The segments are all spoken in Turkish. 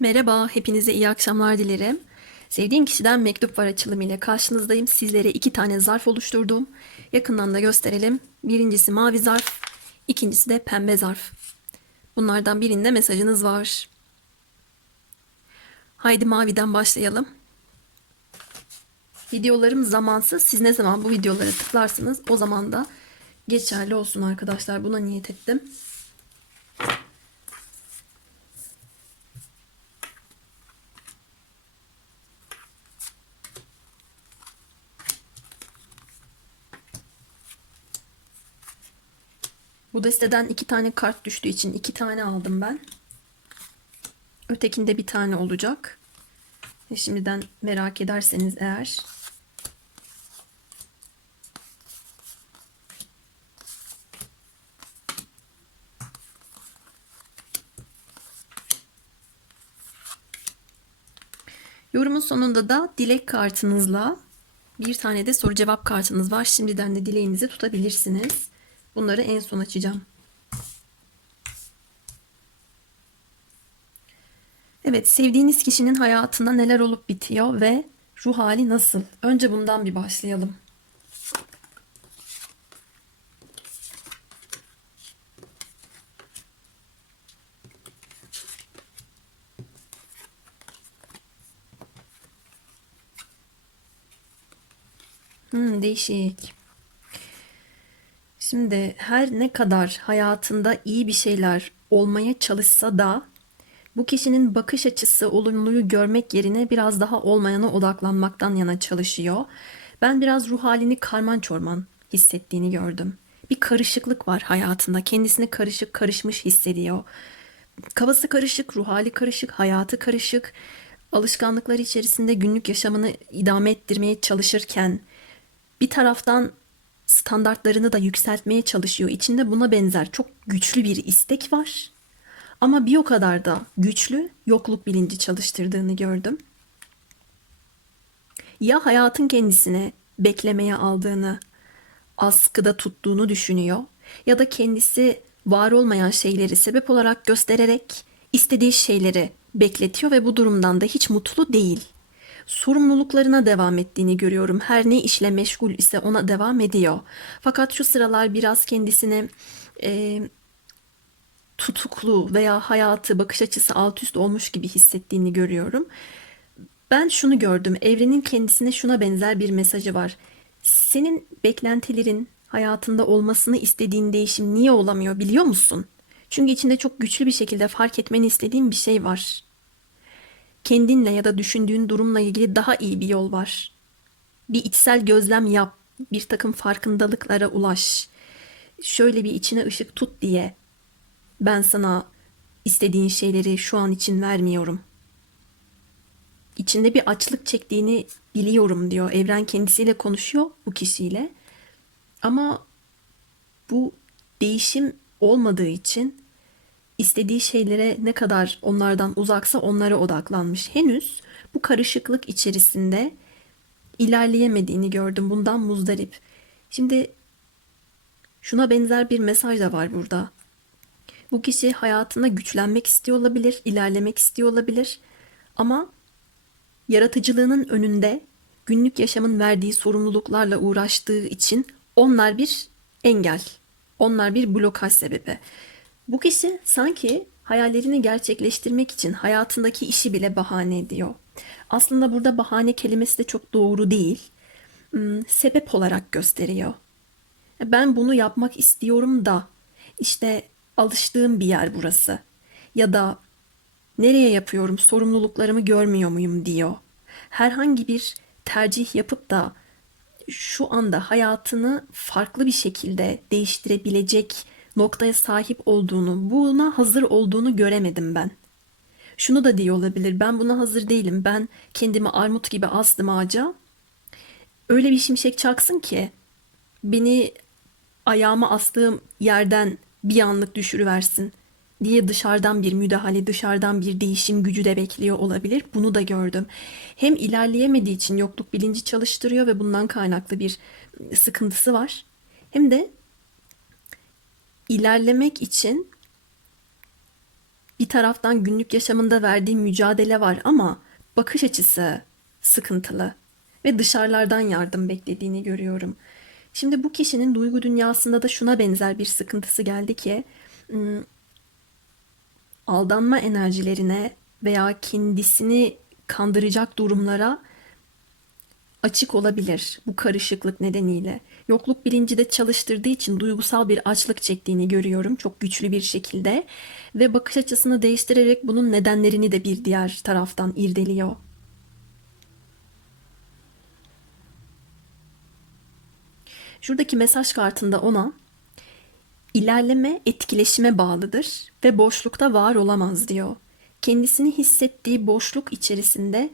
Merhaba, hepinize iyi akşamlar dilerim. Sevdiğim kişiden mektup var açılımı ile karşınızdayım. Sizlere iki tane zarf oluşturdum. Yakından da gösterelim. Birincisi mavi zarf, ikincisi de pembe zarf. Bunlardan birinde mesajınız var. Haydi maviden başlayalım. Videolarım zamansız. Siz ne zaman bu videolara tıklarsınız o zaman da geçerli olsun arkadaşlar. Buna niyet ettim. Bu desteden iki tane kart düştüğü için iki tane aldım ben. Ötekinde bir tane olacak. Şimdiden merak ederseniz eğer. Yorumun sonunda da dilek kartınızla bir tane de soru cevap kartınız var. Şimdiden de dileğinizi tutabilirsiniz. Bunları en son açacağım. Evet, sevdiğiniz kişinin hayatında neler olup bitiyor ve ruh hali nasıl? Önce bundan bir başlayalım. Değişik. Şimdi her ne kadar hayatında iyi bir şeyler olmaya çalışsa da bu kişinin bakış açısı olumluyu görmek yerine biraz daha olmayana odaklanmaktan yana çalışıyor. Ben biraz ruh halini karman çorman hissettiğini gördüm. Bir karışıklık var hayatında. Kendisini karışık, karışmış hissediyor. Kafası karışık, ruh hali karışık, hayatı karışık. Alışkanlıklar içerisinde günlük yaşamını idame ettirmeye çalışırken bir taraftan standartlarını da yükseltmeye çalışıyor. İçinde buna benzer çok güçlü bir istek var. Ama bir o kadar da güçlü yokluk bilinci çalıştırdığını gördüm. Ya hayatın kendisine beklemeye aldığını, askıda tuttuğunu düşünüyor ya da kendisi var olmayan şeyleri sebep olarak göstererek istediği şeyleri bekletiyor ve bu durumdan da hiç mutlu değil. Sorumluluklarına devam ettiğini görüyorum. Her ne işle meşgul ise ona devam ediyor. Fakat şu sıralar biraz kendisini e, tutuklu veya hayatı bakış açısı alt üst olmuş gibi hissettiğini görüyorum. Ben şunu gördüm. Evrenin kendisine şuna benzer bir mesajı var. Senin beklentilerin hayatında olmasını istediğin değişim niye olamıyor biliyor musun? Çünkü içinde çok güçlü bir şekilde fark etmeni istediğin bir şey var. Kendinle ya da düşündüğün durumla ilgili daha iyi bir yol var. Bir içsel gözlem yap, bir takım farkındalıklara ulaş. Şöyle bir içine ışık tut diye ben sana istediğin şeyleri şu an için vermiyorum. İçinde bir açlık çektiğini biliyorum diyor. Evren kendisiyle konuşuyor bu kişiyle. Ama bu değişim olmadığı için istediği şeylere ne kadar onlardan uzaksa onlara odaklanmış. Henüz bu karışıklık içerisinde ilerleyemediğini gördüm. Bundan muzdarip. Şimdi şuna benzer bir mesaj da var burada. Bu kişi hayatında güçlenmek istiyor olabilir, ilerlemek istiyor olabilir. Ama yaratıcılığının önünde günlük yaşamın verdiği sorumluluklarla uğraştığı için onlar bir engel. Onlar bir blokaj sebebi. Bu kişi sanki hayallerini gerçekleştirmek için hayatındaki işi bile bahane ediyor. Aslında burada bahane kelimesi de çok doğru değil. Sebep olarak gösteriyor. Ben bunu yapmak istiyorum da işte alıştığım bir yer burası. Ya da nereye yapıyorum, sorumluluklarımı görmüyor muyum diyor. Herhangi bir tercih yapıp da şu anda hayatını farklı bir şekilde değiştirebilecek noktaya sahip olduğunu, buna hazır olduğunu göremedim ben. Şunu da diyor olabilir. Ben buna hazır değilim. Ben kendimi armut gibi astım ağaca. Öyle bir şimşek çaksın ki beni ayağıma astığım yerden bir anlık düşürüversin diye dışarıdan bir müdahale, dışarıdan bir değişim gücü de bekliyor olabilir. Bunu da gördüm. Hem ilerleyemediği için yokluk bilinci çalıştırıyor ve bundan kaynaklı bir sıkıntısı var. Hem de ilerlemek için Bir taraftan günlük yaşamında verdiği mücadele var ama bakış açısı sıkıntılı ve dışarılardan yardım beklediğini görüyorum. Şimdi bu kişinin duygu dünyasında da şuna benzer bir sıkıntısı geldi ki aldanma enerjilerine veya kendisini kandıracak durumlara açık olabilir bu karışıklık nedeniyle. Yokluk bilinci de çalıştırdığı için duygusal bir açlık çektiğini görüyorum çok güçlü bir şekilde ve bakış açısını değiştirerek bunun nedenlerini de bir diğer taraftan irdeliyor. Şuradaki mesaj kartında ona ilerleme etkileşime bağlıdır ve boşlukta var olamaz diyor. Kendisini hissettiği boşluk içerisinde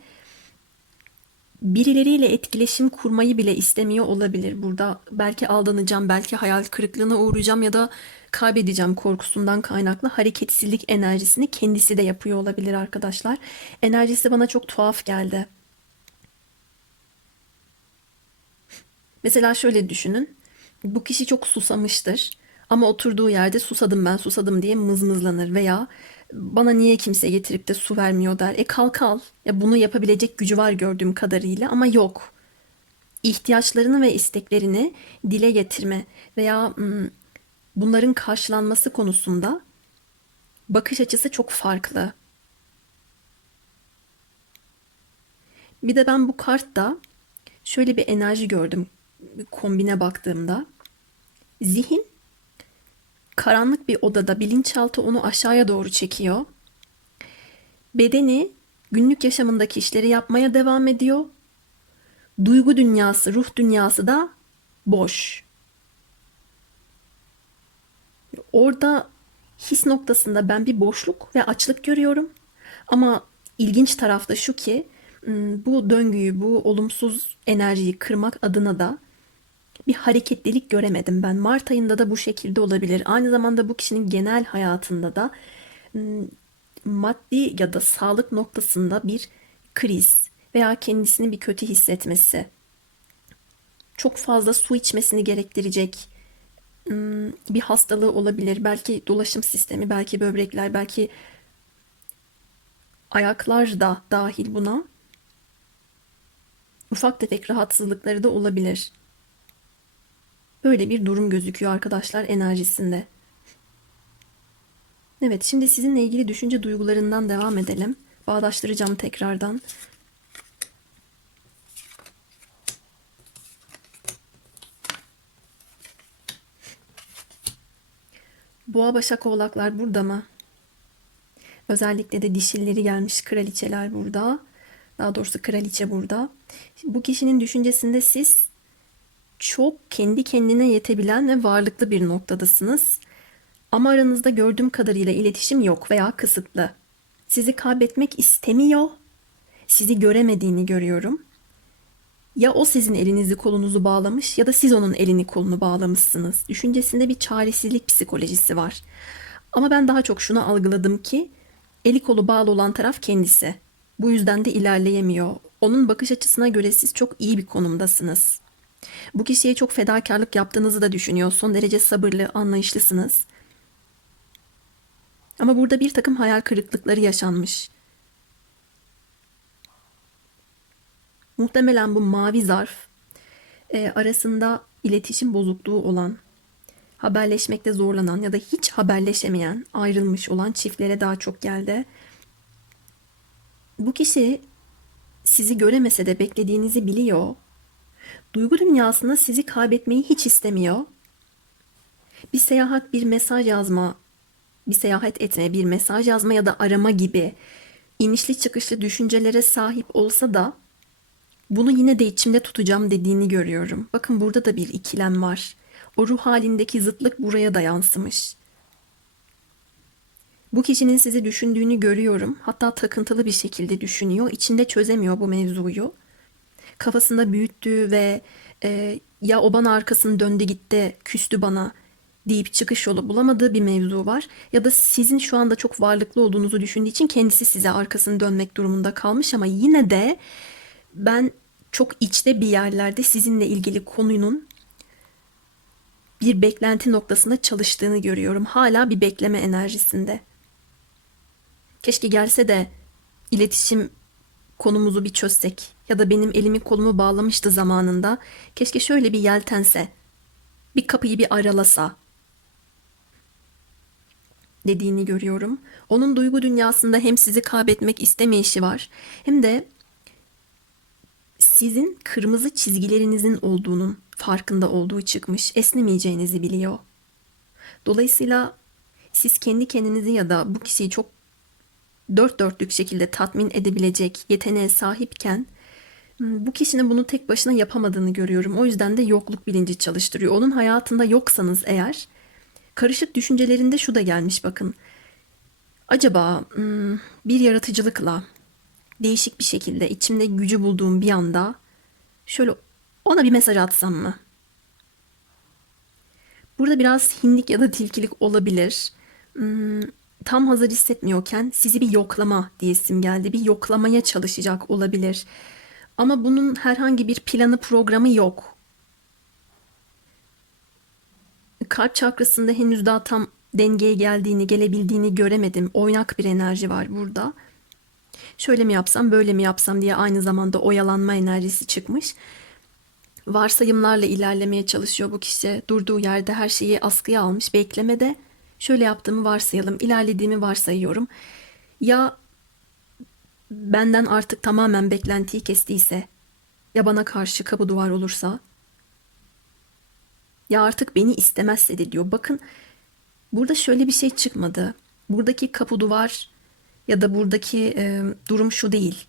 birileriyle etkileşim kurmayı bile istemiyor olabilir. Burada belki aldanacağım, belki hayal kırıklığına uğrayacağım ya da kaybedeceğim korkusundan kaynaklı hareketsizlik enerjisini kendisi de yapıyor olabilir arkadaşlar. Enerjisi bana çok tuhaf geldi. Mesela şöyle düşünün. Bu kişi çok susamıştır. Ama oturduğu yerde susadım ben susadım diye mızmızlanır veya bana niye kimse getirip de su vermiyor der. Kalk al. Ya bunu yapabilecek gücü var gördüğüm kadarıyla ama yok. İhtiyaçlarını ve isteklerini dile getirme veya bunların karşılanması konusunda bakış açısı çok farklı. Bir de ben bu kartta şöyle bir enerji gördüm kombine baktığımda. Zihin karanlık bir odada bilinçaltı onu aşağıya doğru çekiyor. Bedeni günlük yaşamındaki işleri yapmaya devam ediyor. Duygu dünyası, ruh dünyası da boş. Orada his noktasında ben bir boşluk ve açlık görüyorum. Ama ilginç taraf da şu ki bu döngüyü, bu olumsuz enerjiyi kırmak adına da bir hareketlilik göremedim ben. Mart ayında da bu şekilde olabilir. Aynı zamanda bu kişinin genel hayatında da maddi ya da sağlık noktasında bir kriz veya kendisini bir kötü hissetmesi, çok fazla su içmesini gerektirecek bir hastalığı olabilir. Belki dolaşım sistemi, belki böbrekler, belki ayaklar da dahil buna. Ufak tefek rahatsızlıkları da olabilir. Böyle bir durum gözüküyor arkadaşlar enerjisinde. Evet, şimdi sizinle ilgili düşünce duygularından devam edelim. Bağdaştıracağım tekrardan. Boğa, Başak, Oğlaklar burada mı? Özellikle de dişilleri gelmiş kraliçeler burada. Daha doğrusu kraliçe burada. Bu kişinin düşüncesinde siz çok kendi kendine yetebilen ve varlıklı bir noktadasınız. Ama aranızda gördüğüm kadarıyla iletişim yok veya kısıtlı. Sizi kaybetmek istemiyor. Sizi göremediğini görüyorum. Ya o sizin elinizi kolunuzu bağlamış ya da siz onun elini kolunu bağlamışsınız. Düşüncesinde bir çaresizlik psikolojisi var. Ama ben daha çok şunu algıladım ki eli kolu bağlı olan taraf kendisi. Bu yüzden de ilerleyemiyor. Onun bakış açısına göre siz çok iyi bir konumdasınız. Bu kişiye çok fedakarlık yaptığınızı da düşünüyor. Son derece sabırlı, anlayışlısınız. Ama burada bir takım hayal kırıklıkları yaşanmış. Muhtemelen bu mavi zarf arasında iletişim bozukluğu olan, haberleşmekte zorlanan ya da hiç haberleşemeyen, ayrılmış olan çiftlere daha çok geldi. Bu kişi sizi göremese de beklediğinizi biliyor. Duygu dünyasında sizi kaybetmeyi hiç istemiyor. Bir seyahat, bir mesaj yazma, bir seyahat etme, bir mesaj yazma ya da arama gibi inişli çıkışlı düşüncelere sahip olsa da bunu yine de içimde tutacağım dediğini görüyorum. Bakın burada da bir ikilem var. O ruh halindeki zıtlık buraya da yansımış. Bu kişinin sizi düşündüğünü görüyorum. Hatta takıntılı bir şekilde düşünüyor. İçinde çözemiyor bu mevzuyu. Kafasında büyüttüğü ve ya o bana arkasını döndü gitti, küstü bana deyip çıkış yolu bulamadığı bir mevzu var. Ya da sizin şu anda çok varlıklı olduğunuzu düşündüğü için kendisi size arkasını dönmek durumunda kalmış ama yine de ben çok içte bir yerlerde sizinle ilgili konunun bir beklenti noktasında çalıştığını görüyorum. Hala bir bekleme enerjisinde. Keşke gelse de iletişim konumuzu bir çözsek. Ya da benim elimi kolumu bağlamıştı zamanında. Keşke şöyle bir yeltense. Bir kapıyı bir aralasa dediğini görüyorum. Onun duygu dünyasında hem sizi kaybetmek istemeyişi var, hem de sizin kırmızı çizgilerinizin olduğunun farkında olduğu çıkmış. Esnemeyeceğinizi biliyor. Dolayısıyla siz kendi kendinizi ya da bu kişiyi çok dört dörtlük şekilde tatmin edebilecek yeteneğe sahipken bu kişinin bunu tek başına yapamadığını görüyorum. O yüzden de yokluk bilinci çalıştırıyor. Onun hayatında yoksanız eğer, karışık düşüncelerinde şu da gelmiş bakın. Acaba bir yaratıcılıkla değişik bir şekilde içimde gücü bulduğum bir anda şöyle ona bir mesaj atsam mı? Burada biraz hinlik ya da tilkilik olabilir. Tam hazır hissetmiyorken sizi bir yoklama diyesim geldi. Bir yoklamaya çalışacak olabilir. Ama bunun herhangi bir planı programı yok. Kalp çakrasında henüz daha tam dengeye geldiğini, gelebildiğini göremedim. Oynak bir enerji var burada. Şöyle mi yapsam, böyle mi yapsam diye aynı zamanda oyalanma enerjisi çıkmış. Varsayımlarla ilerlemeye çalışıyor bu kişi. Durduğu yerde her şeyi askıya almış, beklemede. Şöyle yaptığımı varsayalım, ilerlediğimi varsayıyorum. Ya benden artık tamamen beklentiyi kestiyse, ya bana karşı kapı duvar olursa, ya artık beni istemezse de diyor. Bakın burada şöyle bir şey çıkmadı. Buradaki kapı duvar ya da buradaki durum şu değil.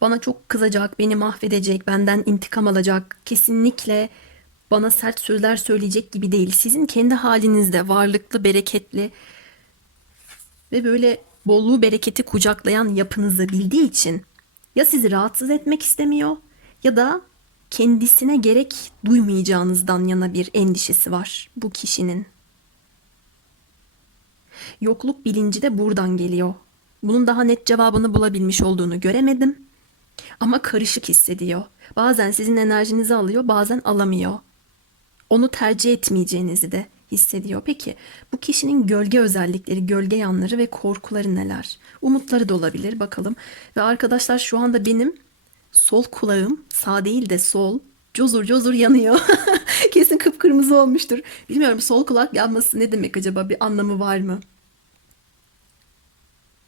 Bana çok kızacak, beni mahvedecek, benden intikam alacak, kesinlikle bana sert sözler söyleyecek gibi değil. Sizin kendi halinizde varlıklı, bereketli ve böyle bolluğu bereketi kucaklayan yapınızı bildiği için ya sizi rahatsız etmek istemiyor ya da kendisine gerek duymayacağınızdan yana bir endişesi var bu kişinin. Yokluk bilinci de buradan geliyor. Bunun daha net cevabını bulabilmiş olduğunu göremedim. Ama karışık hissediyor. Bazen sizin enerjinizi alıyor, bazen alamıyor. Onu tercih etmeyeceğinizi de hissediyor. Peki bu kişinin gölge özellikleri, gölge yanları ve korkuları neler? Umutları da olabilir bakalım. Ve arkadaşlar şu anda benim sol kulağım, sağ değil de sol, cozur cozur yanıyor. Kesin kıpkırmızı olmuştur. Bilmiyorum, sol kulak yanması ne demek acaba? Bir anlamı var mı?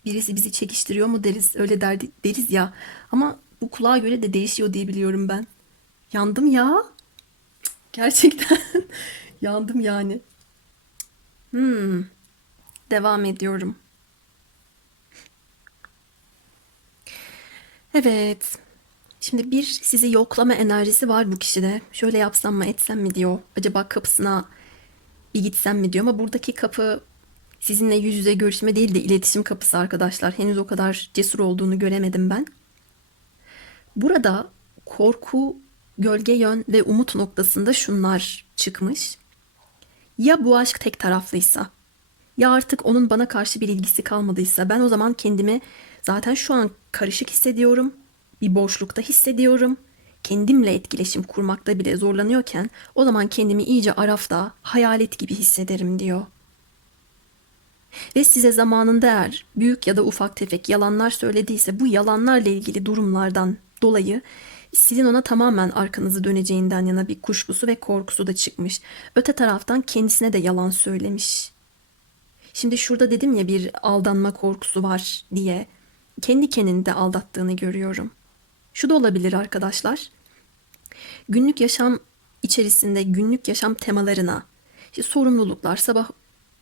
Birisi bizi çekiştiriyor mu deriz, öyle deriz ya. Ama bu kulağa göre de değişiyor diye biliyorum ben. Yandım ya. Gerçekten yandım yani. Devam ediyorum. Evet. Şimdi bir sizi yoklama enerjisi var bu kişide. Şöyle yapsam mı etsem mi diyor. Acaba kapısına bir gitsem mi diyor. Ama buradaki kapı sizinle yüz yüze görüşme değil de iletişim kapısı arkadaşlar. Henüz o kadar cesur olduğunu göremedim ben. Burada korku, gölge yön ve umut noktasında şunlar çıkmış. Ya bu aşk tek taraflıysa, ya artık onun bana karşı bir ilgisi kalmadıysa, ben o zaman kendimi zaten şu an karışık hissediyorum, bir boşlukta hissediyorum. Kendimle etkileşim kurmakta bile zorlanıyorken o zaman kendimi iyice arafta, hayalet gibi hissederim diyor. Ve size zamanında eğer büyük ya da ufak tefek yalanlar söylediyse, bu yalanlarla ilgili durumlardan dolayı sizin ona tamamen arkanızı döneceğinden yana bir kuşkusu ve korkusu da çıkmış. Öte taraftan kendisine de yalan söylemiş. Şimdi şurada dedim ya bir aldanma korkusu var diye. Kendi kendini de aldattığını görüyorum. Şu da olabilir arkadaşlar. Günlük yaşam içerisinde günlük yaşam temalarına, işte sorumluluklar, sabah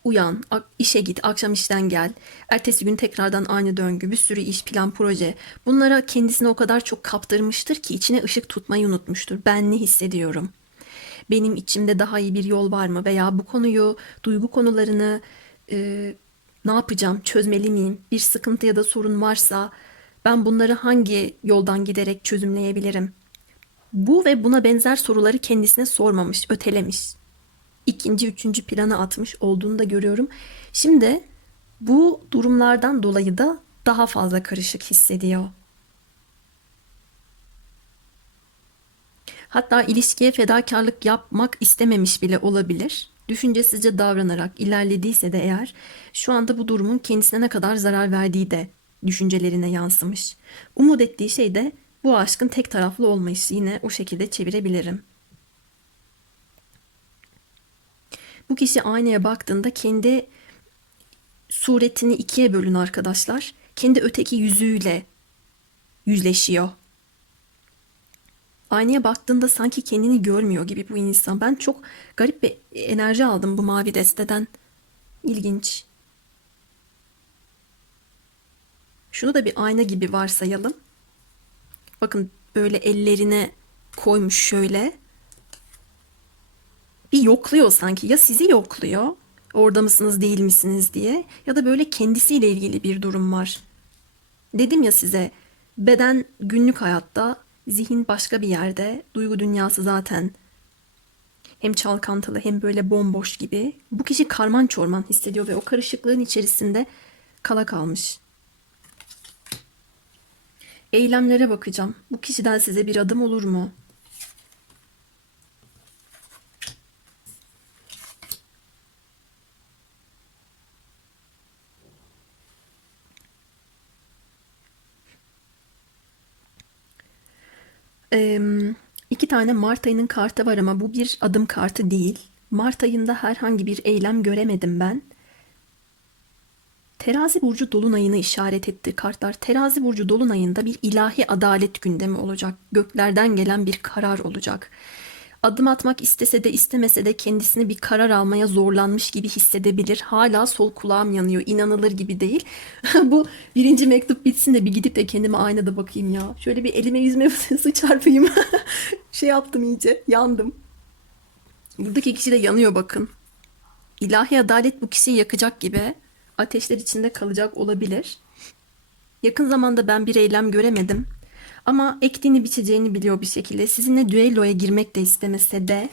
uyan, işe git, akşam işten gel, ertesi gün tekrardan aynı döngü, bir sürü iş, plan, proje. Bunlara kendisini o kadar çok kaptırmıştır ki içine ışık tutmayı unutmuştur. Ben ne hissediyorum? Benim içimde daha iyi bir yol var mı? Veya bu konuyu, duygu konularını ne yapacağım, çözmeli miyim? Bir sıkıntı ya da sorun varsa ben bunları hangi yoldan giderek çözümleyebilirim? Bu ve buna benzer soruları kendisine sormamış, ötelemiş. İkinci, üçüncü plana atmış olduğunu da görüyorum. Şimdi bu durumlardan dolayı da daha fazla karışık hissediyor. Hatta ilişkiye fedakarlık yapmak istememiş bile olabilir. düşüncesizce davranarak ilerlediyse de eğer, şu anda bu durumun kendisine ne kadar zarar verdiği de düşüncelerine yansımış. Umut ettiği şey de bu aşkın tek taraflı olmayışı. Yine o şekilde çevirebilirim. Bu kişi aynaya baktığında kendi suretini ikiye bölün arkadaşlar. Kendi öteki yüzüyle yüzleşiyor. Aynaya baktığında sanki kendini görmüyor gibi bu insan. Ben çok garip bir enerji aldım bu mavi desteden. İlginç. Şunu da bir ayna gibi varsayalım. Bakın böyle ellerine koymuş şöyle. Bir yokluyor sanki. Ya sizi yokluyor, orada mısınız değil misiniz diye, ya da böyle kendisiyle ilgili bir durum var. Dedim ya size, beden günlük hayatta, zihin başka bir yerde, duygu dünyası zaten hem çalkantılı hem böyle bomboş gibi. Bu kişi karman çorman hissediyor ve o karışıklığın içerisinde kala kalmış. Eylemlere bakacağım. Bu kişiden size bir adım olur mu? Ee, iki tane Mart ayının kartı var ama bu bir adım kartı değil. Mart ayında herhangi bir eylem göremedim ben. Terazi burcu dolunayını işaret etti kartlar. Terazi burcu dolunayında bir ilahi adalet gündemi olacak. Göklerden gelen bir karar olacak. Adım atmak istese de istemese de kendisini bir karar almaya zorlanmış gibi hissedebilir. Hala sol kulağım yanıyor. İnanılır gibi değil. Bu birinci mektup bitsin de bir gidip de kendime aynada bakayım ya. Şöyle bir elime yüzüme su çarpayım. Şey yaptım iyice. Yandım. Buradaki kişi de yanıyor bakın. İlahi adalet bu kişiyi yakacak gibi, ateşler içinde kalacak olabilir. Yakın zamanda ben bir eylem göremedim. Ama ektiğini biçeceğini biliyor bir şekilde. Sizinle düelloya girmek de istemese de,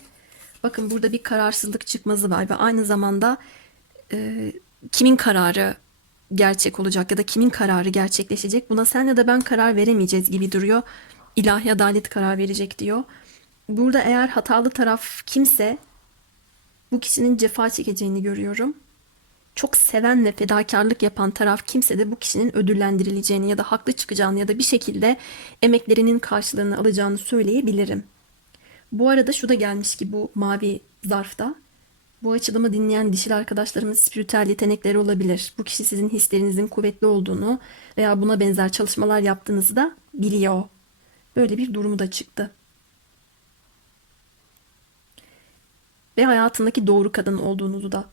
bakın burada bir kararsızlık çıkmazı var ve aynı zamanda e, kimin kararı gerçek olacak ya da kimin kararı gerçekleşecek, buna sen ya da ben karar veremeyeceğiz gibi duruyor. İlahi adalet karar verecek diyor. Burada eğer hatalı taraf kimse, bu kişinin cefa çekeceğini görüyorum. Çok seven ve fedakarlık yapan taraf kimse de bu kişinin ödüllendirileceğini ya da haklı çıkacağını ya da bir şekilde emeklerinin karşılığını alacağını söyleyebilirim. Bu arada şu da gelmiş ki bu mavi zarfta. Bu açılımı dinleyen dişil arkadaşlarımın spiritüel yetenekleri olabilir. Bu kişi sizin hislerinizin kuvvetli olduğunu veya buna benzer çalışmalar yaptığınızı da biliyor. Böyle bir durumu da çıktı. Ve hayatındaki doğru kadın olduğunuzu da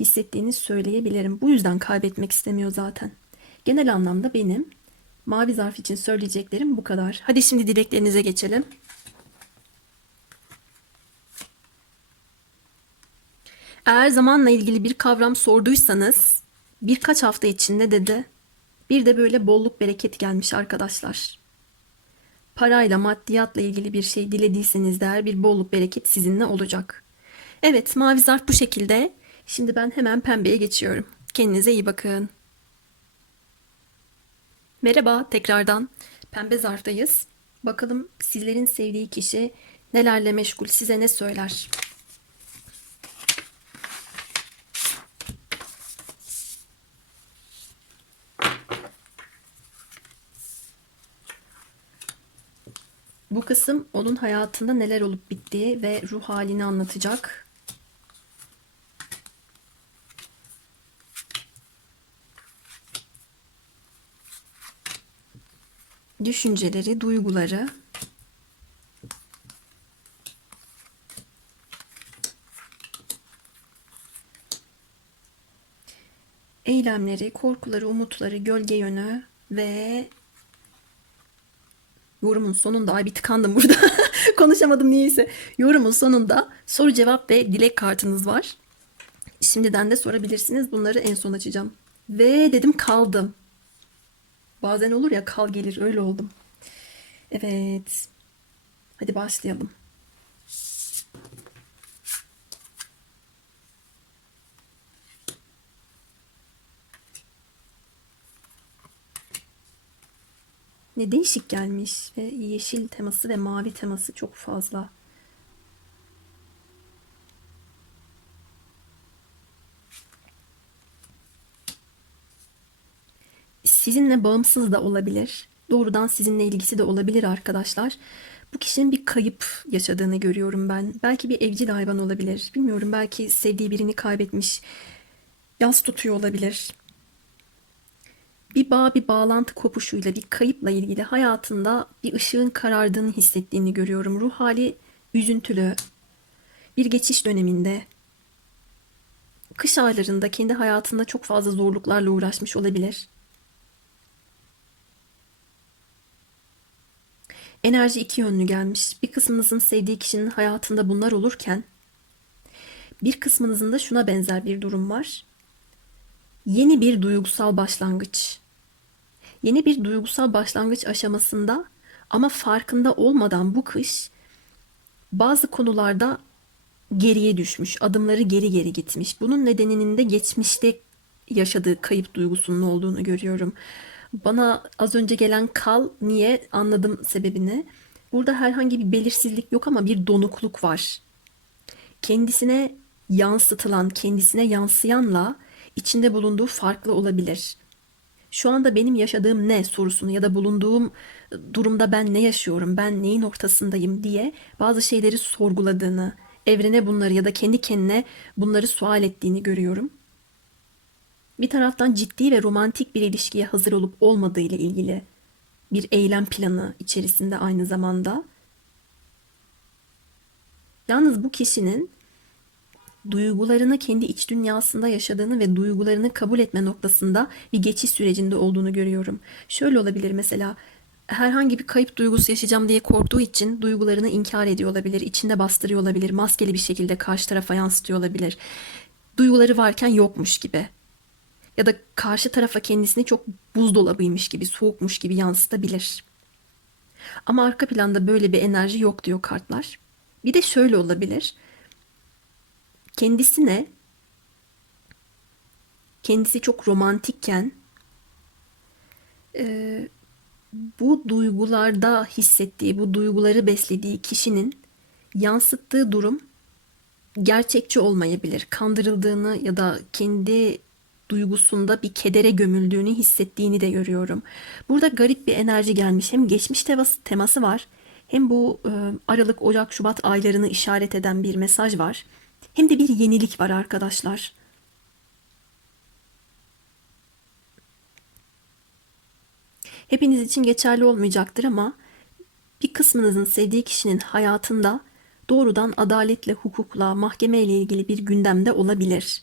hissettiğini söyleyebilirim. Bu yüzden kaybetmek istemiyor zaten. Genel anlamda benim mavi zarf için söyleyeceklerim bu kadar. Hadi şimdi dileklerinize geçelim. Eğer zamanla ilgili bir kavram sorduysanız, birkaç hafta içinde dedi. Bir de böyle bolluk bereket gelmiş arkadaşlar. Parayla, maddiyatla ilgili bir şey dilediyseniz de eğer, bir bolluk bereket sizinle olacak. Evet, mavi zarf bu şekilde. Şimdi ben hemen pembeye geçiyorum. Kendinize iyi bakın. Merhaba tekrardan. Pembe zarftayız. Bakalım sizlerin sevdiği kişi nelerle meşgul, size ne söyler? Bu kısım onun hayatında neler olup bittiği ve ruh halini anlatacak. Düşünceleri, duyguları. Eylemleri, korkuları, umutları, gölge yönü ve yorumun sonunda, ay bir tıkandım burada. Konuşamadım niyeyse. Yorumun sonunda soru cevap ve dilek kartınız var. Şimdiden de sorabilirsiniz. Bunları en son açacağım. Ve dedim kaldım. Bazen olur ya, kal gelir, öyle oldum. Evet. Hadi başlayalım. Ne değişik gelmiş ve yeşil teması ve mavi teması çok fazla. Sizinle bağımsız da olabilir. Doğrudan sizinle ilgisi de olabilir arkadaşlar. Bu kişinin bir kayıp yaşadığını görüyorum ben. Belki bir evcil hayvan olabilir. Bilmiyorum, belki sevdiği birini kaybetmiş. Yas tutuyor olabilir. Bir bağ, bir bağlantı kopuşuyla, bir kayıpla ilgili hayatında bir ışığın karardığını hissettiğini görüyorum. Ruh hali üzüntülü, bir geçiş döneminde. Kış aylarında kendi hayatında çok fazla zorluklarla uğraşmış olabilir. Enerji iki yönlü gelmiş. Bir kısmınızın sevdiği kişinin hayatında bunlar olurken, bir kısmınızın da şuna benzer bir durum var. Yeni bir duygusal başlangıç. Yeni bir duygusal başlangıç aşamasında ama farkında olmadan bu kış bazı konularda geriye düşmüş, adımları geri geri gitmiş. Bunun nedeninin de geçmişte yaşadığı kayıp duygusunun olduğunu görüyorum. Bana az önce gelen kal, niye, anladım sebebini. Burada herhangi bir belirsizlik yok ama bir donukluk var. Kendisine yansıtılan, kendisine yansıyanla içinde bulunduğu farklı olabilir. Şu anda benim yaşadığım ne sorusunu ya da bulunduğum durumda ben ne yaşıyorum, ben neyin ortasındayım diye bazı şeyleri sorguladığını, evrene bunları ya da kendi kendine bunları sual ettiğini görüyorum. Bir taraftan ciddi ve romantik bir ilişkiye hazır olup olmadığı ile ilgili bir eylem planı içerisinde aynı zamanda. Yalnız bu kişinin duygularını kendi iç dünyasında yaşadığını ve duygularını kabul etme noktasında bir geçiş sürecinde olduğunu görüyorum. Şöyle olabilir mesela, herhangi bir kayıp duygusu yaşayacağım diye korktuğu için duygularını inkar ediyor olabilir, içinde bastırıyor olabilir, maskeli bir şekilde karşı tarafa yansıtıyor olabilir. Duyguları varken yokmuş gibi. Ya da karşı tarafa kendisini çok buzdolabıymış gibi, soğukmuş gibi yansıtabilir. Ama arka planda böyle bir enerji yok diyor kartlar. Bir de şöyle olabilir. Kendisine, kendisi çok romantikken bu duygularda hissettiği, bu duyguları beslediği kişinin yansıttığı durum gerçekçi olmayabilir. Kandırıldığını ya da kendi duygusunda bir kedere gömüldüğünü hissettiğini de görüyorum. Burada garip bir enerji gelmiş. Hem geçmiş teması var, hem bu Aralık, Ocak, Şubat aylarını işaret eden bir mesaj var. Hem de bir yenilik var arkadaşlar. Hepiniz için geçerli olmayacaktır ama bir kısmınızın sevdiği kişinin hayatında doğrudan adaletle, hukukla, mahkemeyle ilgili bir gündemde olabilir.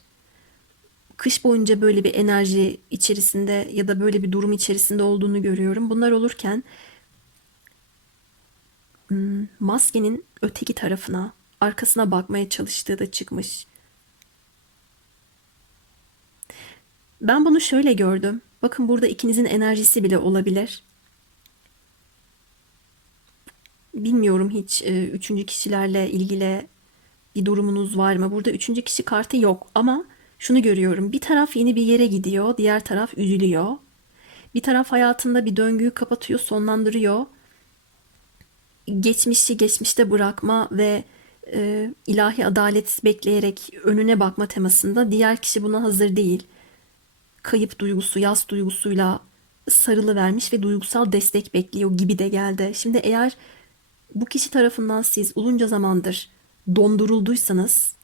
Kış boyunca böyle bir enerji içerisinde ya da böyle bir durum içerisinde olduğunu görüyorum. Bunlar olurken maskenin öteki tarafına, arkasına bakmaya çalıştığı da çıkmış. Ben bunu şöyle gördüm. Bakın, burada ikinizin enerjisi bile olabilir. Bilmiyorum, hiç üçüncü kişilerle ilgili bir durumunuz var mı? Burada üçüncü kişi kartı yok ama şunu görüyorum. Bir taraf yeni bir yere gidiyor, diğer taraf üzülüyor. Bir taraf hayatında bir döngüyü kapatıyor, sonlandırıyor. Geçmişi geçmişte bırakma ve ilahi adalet bekleyerek önüne bakma temasında. Diğer kişi buna hazır değil. Kayıp duygusu, yas duygusuyla sarılı vermiş ve duygusal destek bekliyor gibi de geldi. Şimdi eğer bu kişi tarafından siz uzunca zamandır dondurulduysanız,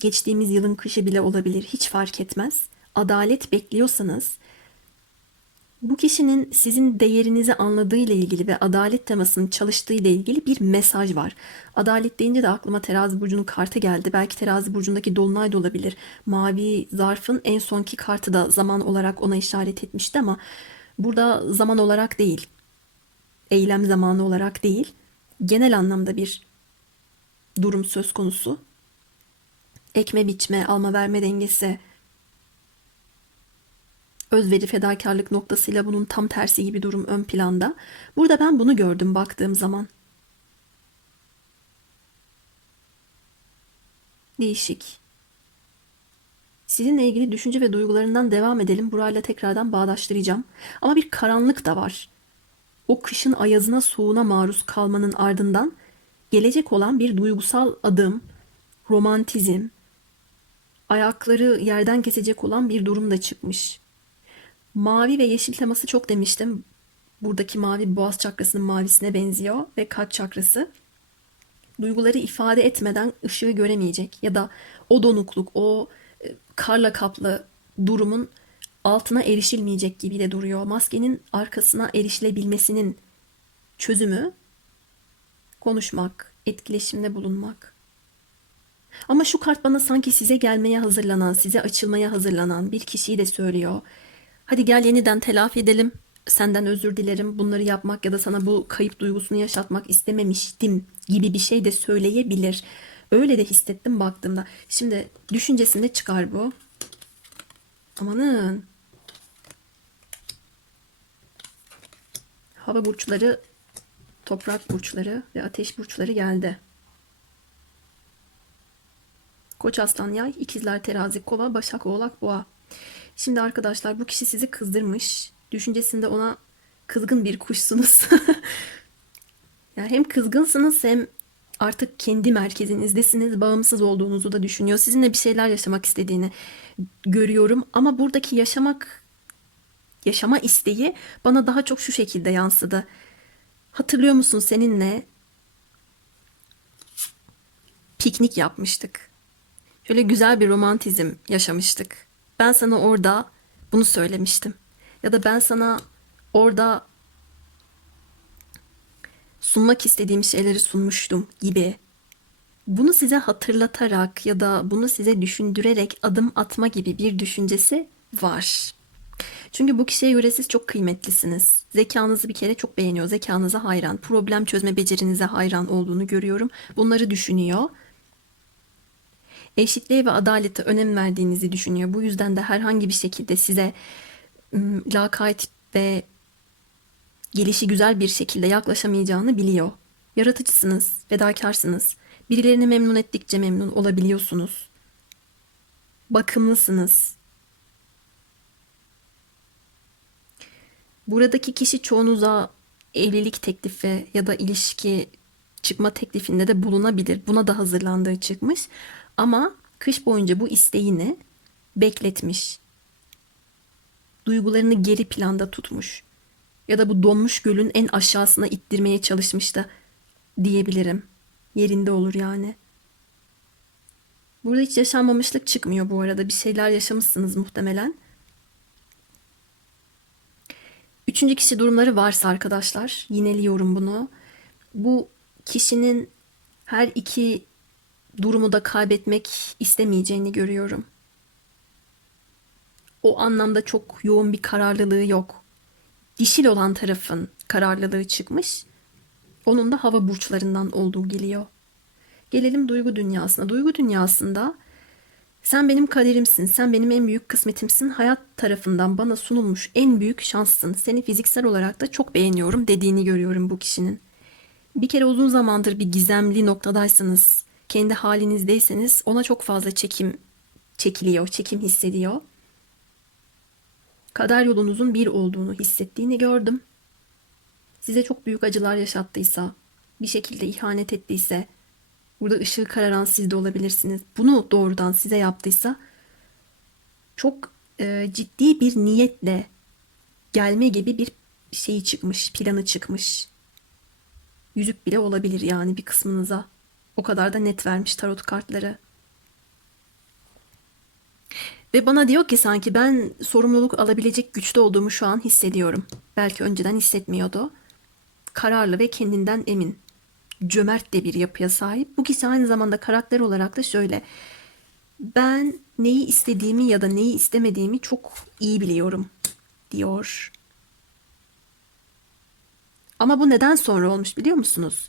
geçtiğimiz yılın kışı bile olabilir, hiç fark etmez. Adalet bekliyorsanız, bu kişinin sizin değerinizi anladığı ile ilgili ve adalet temasının çalıştığı ile ilgili bir mesaj var. Adalet deyince de aklıma Terazi burcunun kartı geldi. Belki Terazi burcundaki dolunay da olabilir. Mavi zarfın en sonki kartı da zaman olarak ona işaret etmişti ama burada zaman olarak değil, eylem zamanı olarak değil, genel anlamda bir durum söz konusu. Ekme biçme, alma verme dengesi, özveri, fedakarlık noktasıyla bunun tam tersi gibi durum ön planda. Burada ben bunu gördüm baktığım zaman. Değişik. Sizinle ilgili düşünce ve duygularından devam edelim. Burayla tekrardan bağdaştıracağım. Ama bir karanlık da var. O kışın ayazına, soğuğuna maruz kalmanın ardından gelecek olan bir duygusal adım, romantizm, ayakları yerden kesecek olan bir durum da çıkmış. Mavi ve yeşil teması çok demiştim. Buradaki mavi boğaz çakrasının mavisine benziyor ve kalp çakrası. Duyguları ifade etmeden ışığı göremeyecek ya da o donukluk, o karla kaplı durumun altına erişilmeyecek gibi de duruyor. Maskenin arkasına erişilebilmesinin çözümü konuşmak, etkileşimde bulunmak. Ama şu kart bana sanki size gelmeye hazırlanan, size açılmaya hazırlanan bir kişiyi de söylüyor. Hadi gel yeniden telafi edelim. Senden özür dilerim. Bunları yapmak ya da sana bu kayıp duygusunu yaşatmak istememiştim gibi bir şey de söyleyebilir. Öyle de hissettim baktığımda. Şimdi düşüncesinde çıkar bu. Amanın. Hava burçları, toprak burçları ve ateş burçları geldi. Koç, aslan, yay, ikizler, terazi, kova, başak, oğlak, boğa. Şimdi arkadaşlar bu kişi sizi kızdırmış. Düşüncesinde ona kızgın bir kuşsunuz. Yani hem kızgınsınız hem artık kendi merkezinizdesiniz. Bağımsız olduğunuzu da düşünüyor. Sizinle bir şeyler yaşamak istediğini görüyorum. Ama buradaki yaşama isteği bana daha çok şu şekilde yansıdı. Hatırlıyor musun, seninle piknik yapmıştık. Şöyle güzel bir romantizm yaşamıştık. Ben sana orada bunu söylemiştim. Ya da ben sana orada sunmak istediğim şeyleri sunmuştum gibi. Bunu size hatırlatarak ya da bunu size düşündürerek adım atma gibi bir düşüncesi var. Çünkü bu kişiye göre siz çok kıymetlisiniz. Zekanızı bir kere çok beğeniyor. Zekanıza hayran. Problem çözme becerinize hayran olduğunu görüyorum. Bunları düşünüyor. Eşitliğe ve adalete önem verdiğinizi düşünüyor. Bu yüzden de herhangi bir şekilde size lakayt ve gelişi güzel bir şekilde yaklaşamayacağını biliyor. Yaratıcısınız, fedakarsınız. Birilerini memnun ettikçe memnun olabiliyorsunuz. Bakımlısınız. Buradaki kişi çoğunuza evlilik teklifi ya da ilişki çıkma teklifinde de bulunabilir. Buna da hazırlandığı çıkmış. Ama kış boyunca bu isteğini bekletmiş. Duygularını geri planda tutmuş. Ya da bu donmuş gölün en aşağısına ittirmeye çalışmış da diyebilirim. Yerinde olur yani. Burada hiç yaşanmamışlık çıkmıyor bu arada. Bir şeyler yaşamışsınız muhtemelen. Üçüncü kişi durumları varsa arkadaşlar, yineliyorum bunu. Bu kişinin her iki durumu da kaybetmek istemeyeceğini görüyorum. O anlamda çok yoğun bir kararlılığı yok. Dişil olan tarafın kararlılığı çıkmış. Onun da hava burçlarından olduğu geliyor. Gelelim duygu dünyasına. Duygu dünyasında sen benim kaderimsin, sen benim en büyük kısmetimsin, hayat tarafından bana sunulmuş en büyük şanssın. Seni fiziksel olarak da çok beğeniyorum dediğini görüyorum bu kişinin. Bir kere uzun zamandır bir gizemli noktadaysanız, kendi halinizdeyseniz ona çok fazla çekiliyor, çekim hissediyor. Kader yolunuzun bir olduğunu hissettiğini gördüm. Size çok büyük acılar yaşattıysa, bir şekilde ihanet ettiyse, burada ışığı kararan siz de olabilirsiniz. Bunu doğrudan size yaptıysa çok ciddi bir niyetle gelme gibi bir şeyi çıkmış, planı çıkmış. Yüzük bile olabilir yani bir kısmınıza. O kadar da net vermiş tarot kartları. Ve bana diyor ki sanki ben sorumluluk alabilecek güçte olduğumu şu an hissediyorum. Belki önceden hissetmiyordu. Kararlı ve kendinden emin. Cömert de bir yapıya sahip. Bu kişi aynı zamanda karakter olarak da şöyle. Ben neyi istediğimi ya da neyi istemediğimi çok iyi biliyorum diyor. Ama bu neden sonra olmuş biliyor musunuz?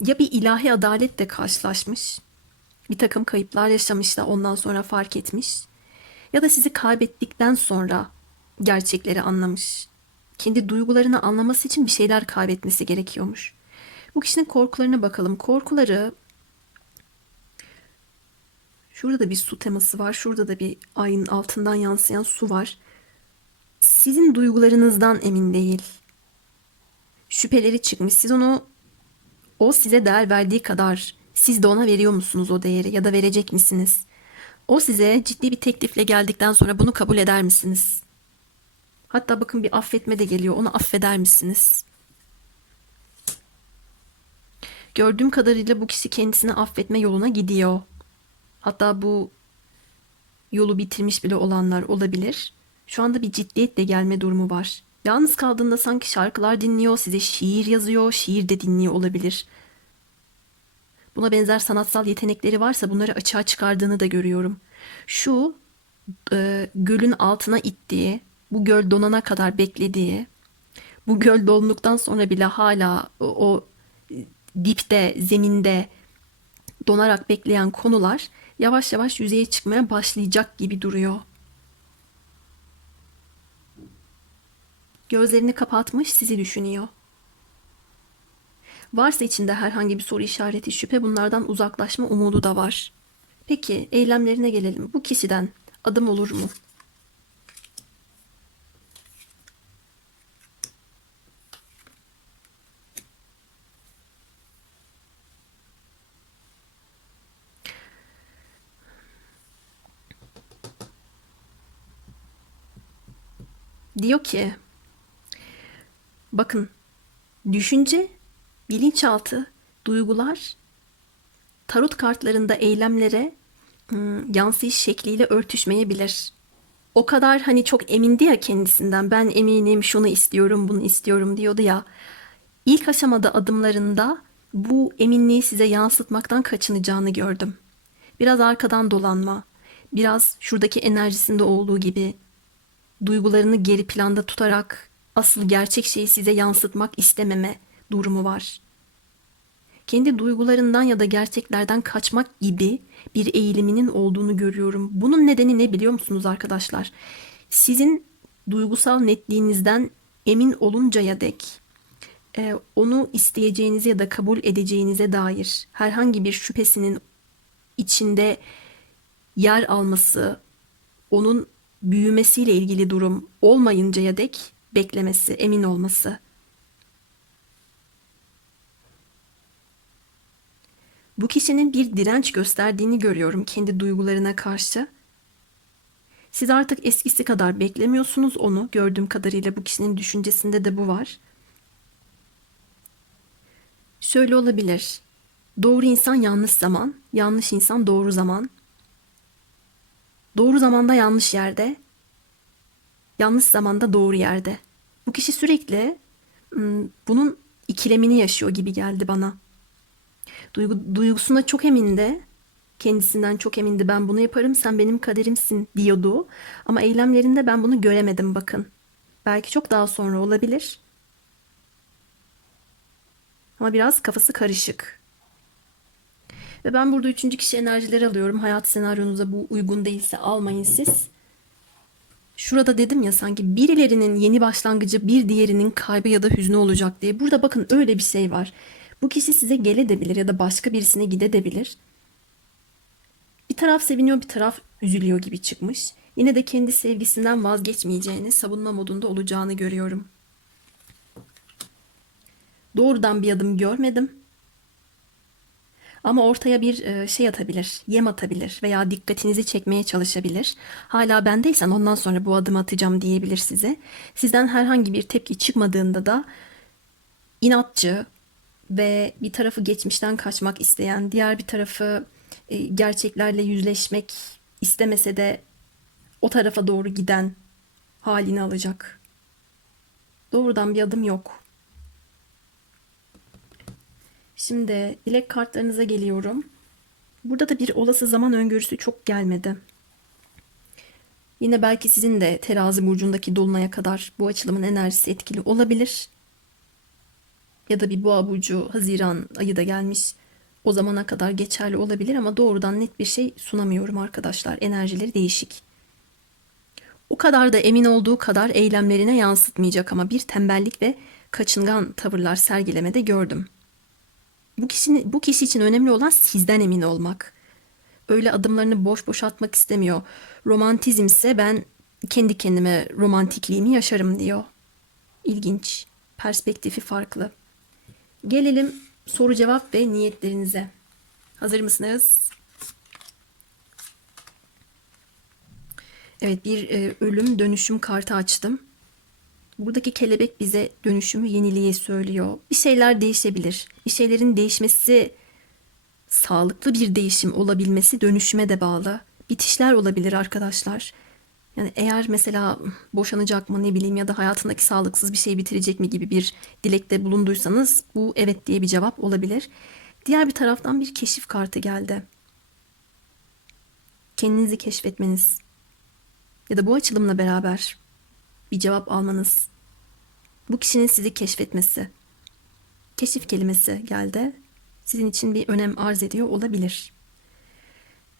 Ya bir ilahi adaletle karşılaşmış, bir takım kayıplar yaşamış da ondan sonra fark etmiş. Ya da sizi kaybettikten sonra gerçekleri anlamış. Kendi duygularını anlaması için bir şeyler kaybetmesi gerekiyormuş. Bu kişinin korkularına bakalım. Korkuları, şurada da bir su teması var. Şurada da bir ayın altından yansıyan su var. Sizin duygularınızdan emin değil. Şüpheleri çıkmış. O size değer verdiği kadar siz de ona veriyor musunuz o değeri ya da verecek misiniz? O size ciddi bir teklifle geldikten sonra bunu kabul eder misiniz? Hatta bakın bir affetme de geliyor. Onu affeder misiniz? Gördüğüm kadarıyla bu kişi kendisini affetme yoluna gidiyor. Hatta bu yolu bitirmiş bile olanlar olabilir. Şu anda bir ciddiyetle gelme durumu var. Yalnız kaldığında sanki şarkılar dinliyor, size şiir yazıyor, şiir de dinliyor olabilir. Buna benzer sanatsal yetenekleri varsa bunları açığa çıkardığını da görüyorum. Şu gölün altına ittiği, bu göl donana kadar beklediği, bu göl dolunduktan sonra bile hala o dipte, zeminde donarak bekleyen konular yavaş yavaş yüzeye çıkmaya başlayacak gibi duruyor. Gözlerini kapatmış, sizi düşünüyor. Varsa içinde herhangi bir soru işareti, şüphe, bunlardan uzaklaşma umudu da var. Peki, eylemlerine gelelim. Bu kişiden adım olur mu? Diyor ki, bakın, düşünce, bilinçaltı, duygular tarot kartlarında eylemlere yansıyış şekliyle örtüşmeyebilir. O kadar hani çok emindi ya kendisinden, ben eminim, şunu istiyorum, bunu istiyorum diyordu ya. İlk aşamada adımlarında bu eminliği size yansıtmaktan kaçınacağını gördüm. Biraz arkadan dolanma, biraz şuradaki enerjisinde olduğu gibi duygularını geri planda tutarak asıl gerçek şeyi size yansıtmak istememe durumu var. Kendi duygularından ya da gerçeklerden kaçmak gibi bir eğiliminin olduğunu görüyorum. Bunun nedeni ne biliyor musunuz arkadaşlar? Sizin duygusal netliğinizden emin oluncaya dek onu isteyeceğinize ya da kabul edeceğinize dair herhangi bir şüphesinin içinde yer alması, onun büyümesiyle ilgili durum olmayıncaya dek beklemesi, emin olması. Bu kişinin bir direnç gösterdiğini görüyorum kendi duygularına karşı. Siz artık eskisi kadar beklemiyorsunuz onu. Gördüğüm kadarıyla bu kişinin düşüncesinde de bu var. Şöyle olabilir. Doğru insan yanlış zaman, yanlış insan doğru zaman. Doğru zamanda yanlış yerde, yanlış zamanda doğru yerde. Bu kişi sürekli bunun ikilemini yaşıyor gibi geldi bana. Duygusuna çok emindi. Kendisinden çok emindi. Ben bunu yaparım, sen benim kaderimsin diyordu. Ama eylemlerinde ben bunu göremedim bakın. Belki çok daha sonra olabilir. Ama biraz kafası karışık. Ve ben burada üçüncü kişi enerjileri alıyorum. Hayat senaryonuza bu uygun değilse almayın siz. Şurada dedim ya sanki birilerinin yeni başlangıcı bir diğerinin kaybı ya da hüznü olacak diye. Burada bakın öyle bir şey var. Bu kişi size gelebilir ya da başka birisine gidebilir. Bir taraf seviniyor, bir taraf üzülüyor gibi çıkmış. Yine de kendi sevgisinden vazgeçmeyeceğini, savunma modunda olacağını görüyorum. Doğrudan bir adım görmedim. Ama ortaya bir şey atabilir, yem atabilir veya dikkatinizi çekmeye çalışabilir. Hala bendeysen ondan sonra bu adımı atacağım diyebilir size. Sizden herhangi bir tepki çıkmadığında da inatçı ve bir tarafı geçmişten kaçmak isteyen, diğer bir tarafı gerçeklerle yüzleşmek istemese de o tarafa doğru giden halini alacak. Doğrudan bir adım yok. Şimdi dilek kartlarınıza geliyorum. Burada da bir olası zaman öngörüsü çok gelmedi. Yine belki sizin de terazi burcundaki dolunaya kadar bu açılımın enerjisi etkili olabilir. Ya da bir boğa burcu Haziran ayı da gelmiş. O zamana kadar geçerli olabilir ama doğrudan net bir şey sunamıyorum arkadaşlar. Enerjileri değişik. O kadar da emin olduğu kadar eylemlerine yansıtmayacak ama bir tembellik ve kaçıngan tavırlar sergilemede gördüm. Bu kişi için önemli olan sizden emin olmak. Öyle adımlarını boş boş atmak istemiyor. Romantizmse ben kendi kendime romantikliğimi yaşarım diyor. İlginç. Perspektifi farklı. Gelelim soru cevap ve niyetlerinize. Hazır mısınız? Evet, bir ölüm dönüşüm kartı açtım. Buradaki kelebek bize dönüşümü, yeniliği söylüyor. Bir şeyler değişebilir. Bir şeylerin değişmesi, sağlıklı bir değişim olabilmesi dönüşüme de bağlı. Bitişler olabilir arkadaşlar. Yani eğer mesela boşanacak mı ne bileyim ya da hayatındaki sağlıksız bir şey bitirecek mi gibi bir dilekte bulunduysanız bu evet diye bir cevap olabilir. Diğer bir taraftan bir keşif kartı geldi. Kendinizi keşfetmeniz ya da bu açılımla beraber bir cevap almanız, bu kişinin sizi keşfetmesi. Keşif kelimesi geldi. Sizin için bir önem arz ediyor olabilir.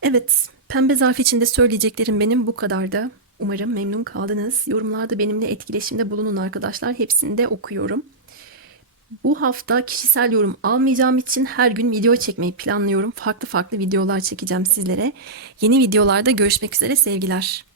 Evet, pembe zarf içinde söyleyeceklerim benim bu kadardı. Umarım memnun kaldınız. Yorumlarda benimle etkileşimde bulunun arkadaşlar. Hepsini de okuyorum. Bu hafta kişisel yorum almayacağım için her gün video çekmeyi planlıyorum. Farklı farklı videolar çekeceğim sizlere. Yeni videolarda görüşmek üzere, sevgiler.